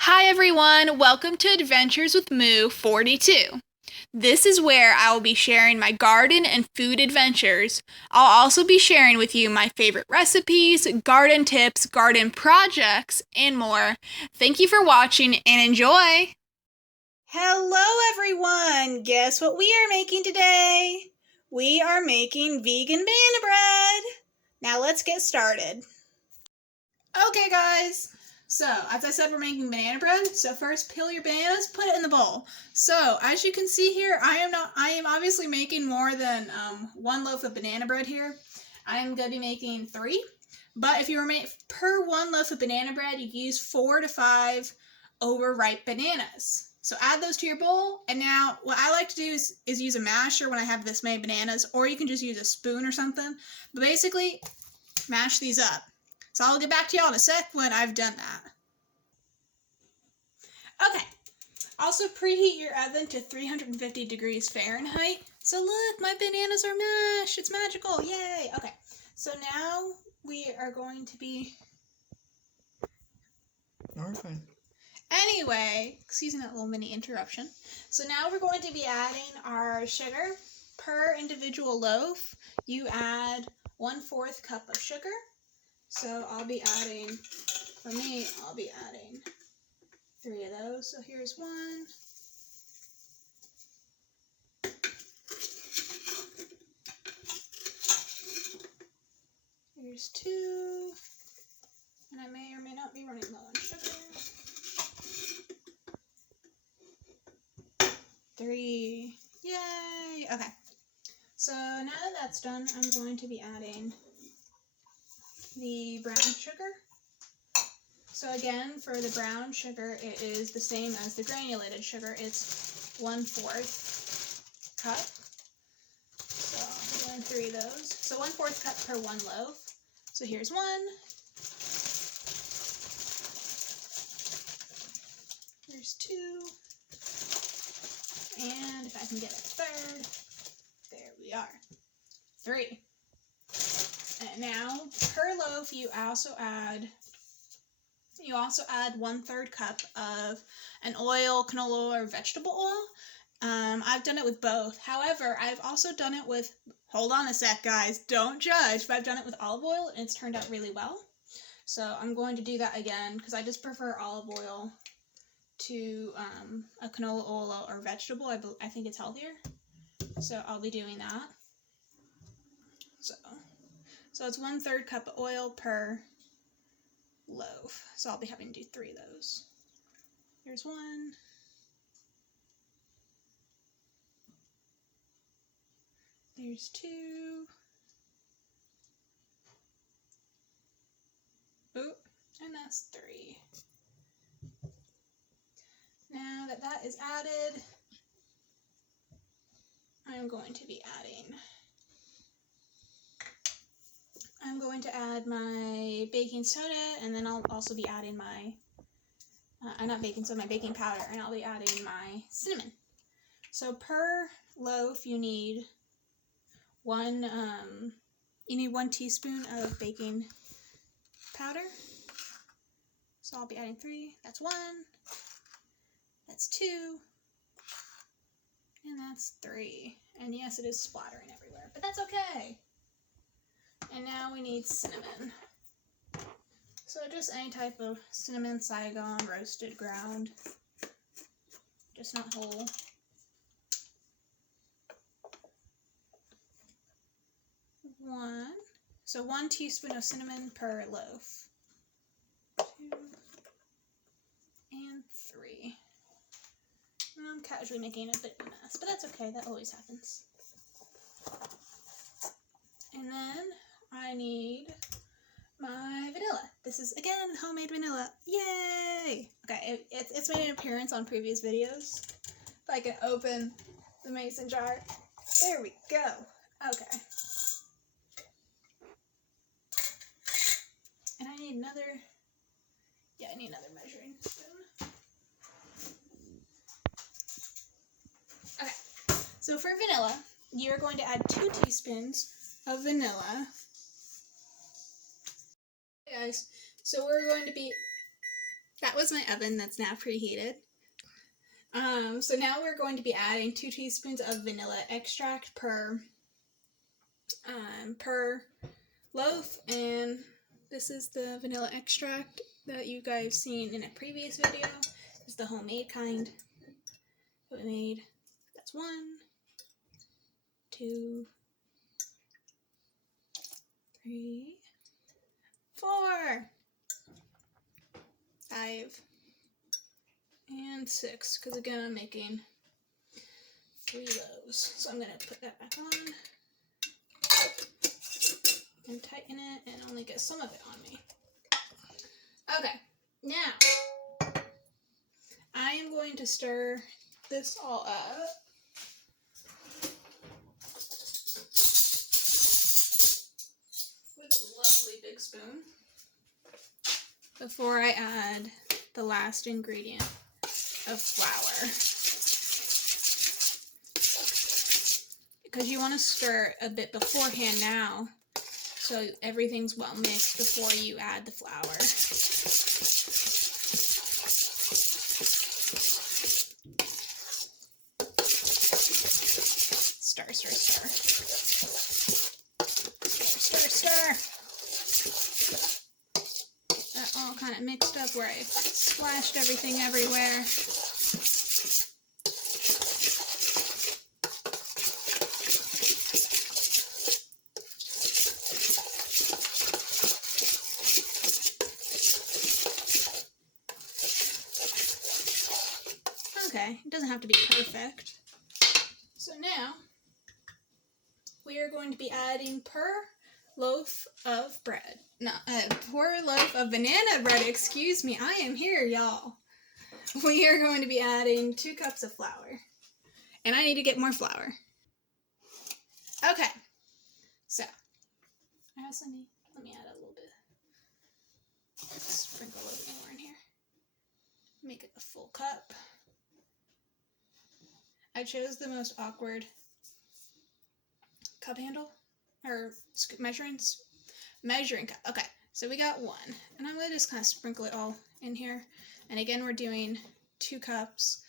Hi everyone, welcome to Adventures with Moo 42. This is where I will be sharing my garden and food adventures. I'll also be sharing with you my favorite recipes, garden tips, garden projects, and more. Thank you for watching and enjoy! Hello everyone! Guess what we are making today? We are making vegan banana bread! Now let's get started. Okay guys, so as I said, we're making banana bread. So first peel your bananas, put it in the bowl. So as you can see here, I am obviously making more than one loaf of banana bread here. I am going to be making 3. But if you were per one loaf of banana bread, you use 4 to 5 overripe bananas. So add those to your bowl, and now what I like to do is use a masher when I have this many bananas, or you can just use a spoon or something. But basically, mash these up. So I'll get back to y'all in a sec when I've done that. Okay. Also preheat your oven to 350 degrees Fahrenheit. So look, my bananas are mashed. It's magical. Yay. Okay. So now we are going to be... Okay. Anyway, excuse me that little mini interruption. So now we're going to be adding our sugar. Per individual loaf, you add 1/4 cup of sugar. So I'll be adding 3 of those. So here's 1. Here's 2. And I may or may not be running low on sugar. 3. Yay! Okay. So now that that's done, I'm going to be adding the brown sugar. So again, for the brown sugar, it is the same as the granulated sugar. It's 1/4 cup. So I'm doing 3 of those. So 1/4 cup per 1 loaf. So here's 1. Here's 2. And if I can get a 3rd, there we are. 3. And now per loaf, you also add 1/3 cup of an oil, canola oil, or vegetable oil. I've done it with both. However, I've also done it with, hold on a sec guys, don't judge, but I've done it with olive oil and it's turned out really well. So I'm going to do that again because I just prefer olive oil to a canola oil or vegetable. I think it's healthier. So I'll be doing that. So it's 1/3 cup of oil per loaf. So I'll be having to do 3 of those. Here's 1. There's 2. Ooh, and that's 3. Now that that is added, I'm going to add my baking soda, and then I'll also be adding my, not baking soda, my baking powder, and I'll be adding my cinnamon. So per loaf, you need 1 teaspoon of baking powder. So I'll be adding 3. That's 1. That's 2. And that's 3. And yes, it is splattering everywhere, but that's okay. And now we need cinnamon. So just any type of cinnamon, Saigon, roasted, ground, just not whole. 1. So 1 teaspoon of cinnamon per loaf. 2 and 3. I'm casually making a bit of a mess, but that's okay. That always happens. And then I need my vanilla. This is, again, homemade vanilla. Yay! Okay, it's made an appearance on previous videos. If I can open the mason jar. There we go. Okay. And I need another measuring spoon. Okay, so for vanilla, you're going to add 2 teaspoons of vanilla. Hey guys, so we're going to be That was my oven that's now preheated. So now we're going to be adding 2 teaspoons of vanilla extract per loaf, and this is the vanilla extract that you guys seen in a previous video. It's the homemade kind that we made. That's 1, 2, 3, 4, 5, and 6, because again I'm making 3 loaves. So I'm going to put that back on and tighten it and only get some of it on me. Okay, now I am going to stir this all up. With a lovely big spoon before I add the last ingredient of flour. Because you want to stir a bit beforehand now, so everything's well mixed before you add the flour. Stir, stir, stir. Stir, stir, stir. That all kind of mixed up where I splashed everything everywhere. Okay, it doesn't have to be perfect. So now we are going to be adding per loaf of bread. No, per loaf of banana bread, excuse me. I am here, y'all. We are going to be adding 2 cups of flour. And I need to get more flour. Okay, so I also let me add a little bit. Sprinkle a little bit more in here. Make it a full cup. I chose the most awkward cup handle, or measuring cup. Okay, so we got 1, and I'm going to just kind of sprinkle it all in here. And again, we're doing 2 cups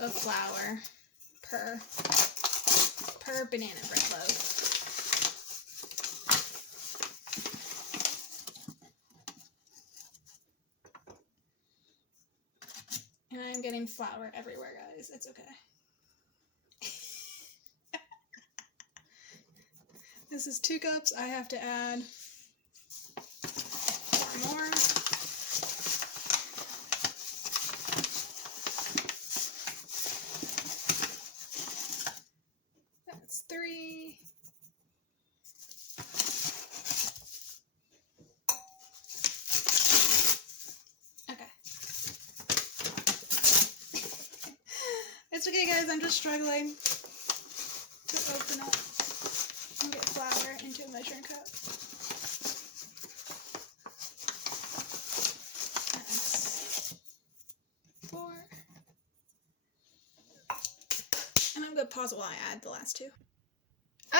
of flour per banana bread loaf. And I'm getting flour everywhere, guys. It's okay. This is 2 cups. I have to add 4 more. That's 3. Okay. It's okay, guys. I'm just struggling to open up and get flour into a measuring cup. That's 4. And I'm going to pause it while I add the last 2.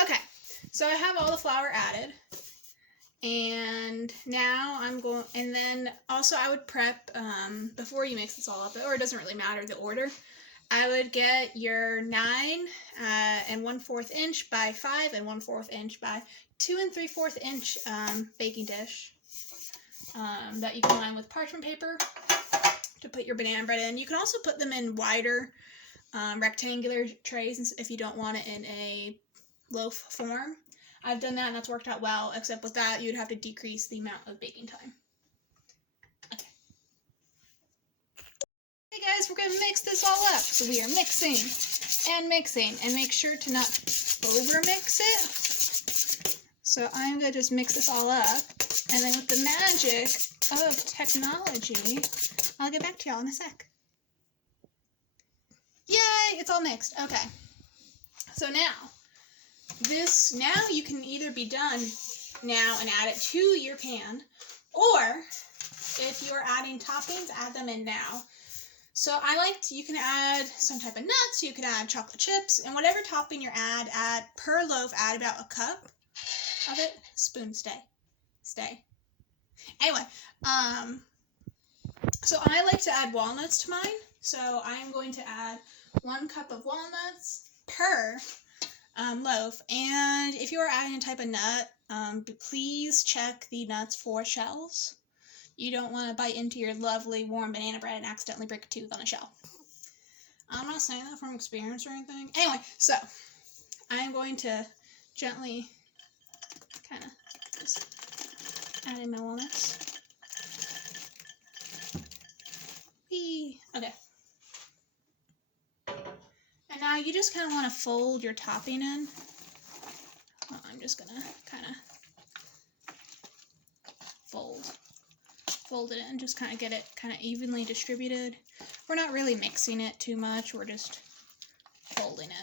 Okay, so I have all the flour added. And now I'm going, and then also I would prep, before you mix this all up, or it doesn't really matter the order. I would get your 9 and 1/4 inch by 5 and 1/4 inch by 2 3/4 inch baking dish that you can line with parchment paper to put your banana bread in. You can also put them in wider rectangular trays if you don't want it in a loaf form. I've done that and that's worked out well, except with that you'd have to decrease the amount of baking time. Okay. Hey guys, we're going to mix this all up. So we are mixing and make sure to not overmix it. So I'm going to just mix this all up, and then with the magic of technology, I'll get back to y'all in a sec. Yay, it's all mixed. Okay. So now you can either be done now and add it to your pan, or if you're adding toppings, add them in now. So you can add some type of nuts, you can add chocolate chips, and whatever topping you add per loaf, add about a cup of it. Spoon, stay. Anyway, So I like to add walnuts to mine. So I'm going to add 1 cup of walnuts per loaf. And if you are adding a type of nut, please check the nuts for shells. You don't want to bite into your lovely warm banana bread and accidentally break a tooth on a shell. I'm not saying that from experience or anything. Anyway, so I'm going to gently kind of just add in my walnuts. Whee! Okay. And now you just kind of want to fold your topping in. Well, I'm just going to kind of fold it in, just kind of get it kind of evenly distributed. We're not really mixing it too much, we're just folding it.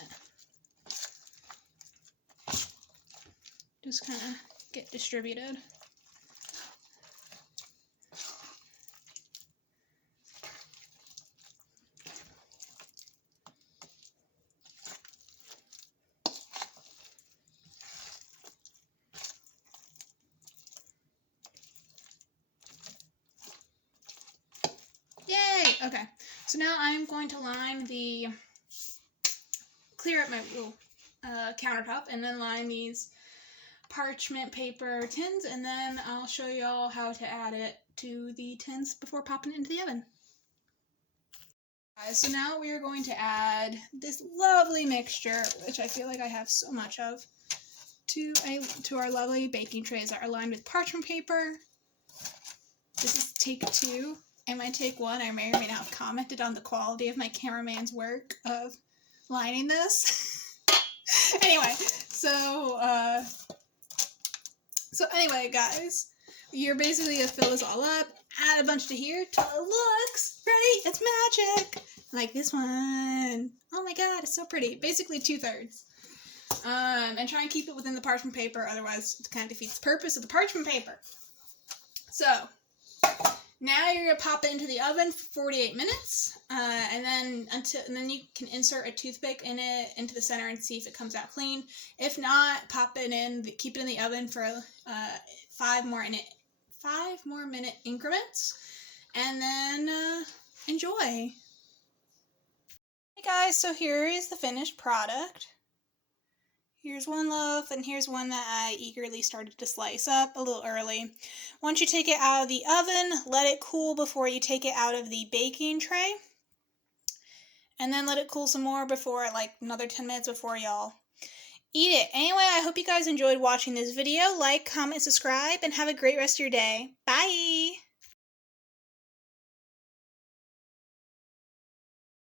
Just kind of get distributed. Yay! Okay, so now I'm going to clear up my little countertop and then line these parchment paper tins, and then I'll show y'all how to add it to the tins before popping it into the oven. So now we are going to add this lovely mixture, which I feel like I have so much of, to our lovely baking trays that are lined with parchment paper. This is take 2. In my take 1, I may or may not have commented on the quality of my cameraman's work of lining this. Anyway, so anyway, guys, you're basically going to fill this all up, add a bunch to here till it looks pretty. It's magic. Like this one. Oh my god, it's so pretty. Basically 2/3. And try and keep it within the parchment paper, otherwise it kind of defeats the purpose of the parchment paper. So, now you're gonna pop it into the oven for 48 minutes, and then you can insert a toothpick into the center and see if it comes out clean. If not, keep it in the oven for 5 more minute increments, and then enjoy. Hey guys, so here is the finished product. Here's one loaf, and here's one that I eagerly started to slice up a little early. Once you take it out of the oven, let it cool before you take it out of the baking tray. And then let it cool some more before, like another 10 minutes before y'all eat it. Anyway, I hope you guys enjoyed watching this video. Like, comment, subscribe, and have a great rest of your day. Bye!